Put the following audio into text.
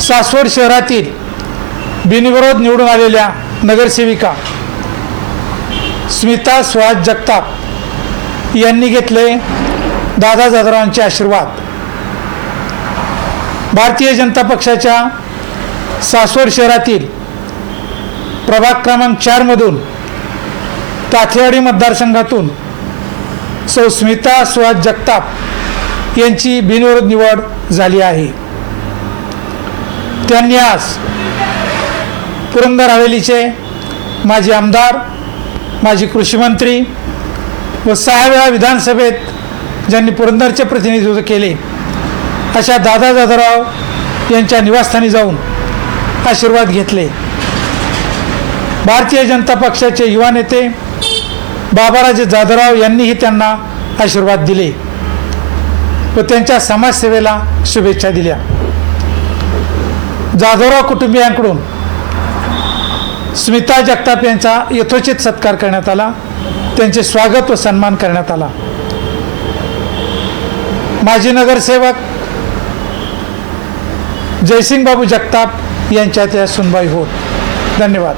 सासवड शहरातील बिनविरोध निवडून आलेल्या नगरसेविका स्मिता सुहास जगताप यांनी घेतले दादा जादरावांचे आशीर्वाद. भारतीय जनता पक्षाच्या सासवड शहरातील प्रभाग क्रमांक चारमधून ताथेवाडी मतदारसंघातून सौ स्मिता सुहास जगताप यांची बिनविरोध निवड झाली आहे. त्यांनी आज पुरंदर हवेलीचे माजी आमदार माजी कृषीमंत्री व सहा वेळा विधानसभेत ज्यांनी पुरंदरचे प्रतिनिधित्व केले अशा दादा जाधवराव यांच्या निवासस्थानी जाऊन आशीर्वाद घेतले. भारतीय जनता पक्षाचे युवा नेते बाबाराजे जाधवराव यांनीही त्यांना आशीर्वाद दिले व त्यांच्या समाजसेवेला शुभेच्छा दिल्या. जाधवराव कुटुंबियांकडून स्मिता जगताप यांचा यथोचित सत्कार करण्यात आला. त्यांचे स्वागत व सन्मान करण्यात आला. माजी नगरसेवक जयसिंग बाबू जगताप यांच्या त्या सुनबाई होत. धन्यवाद.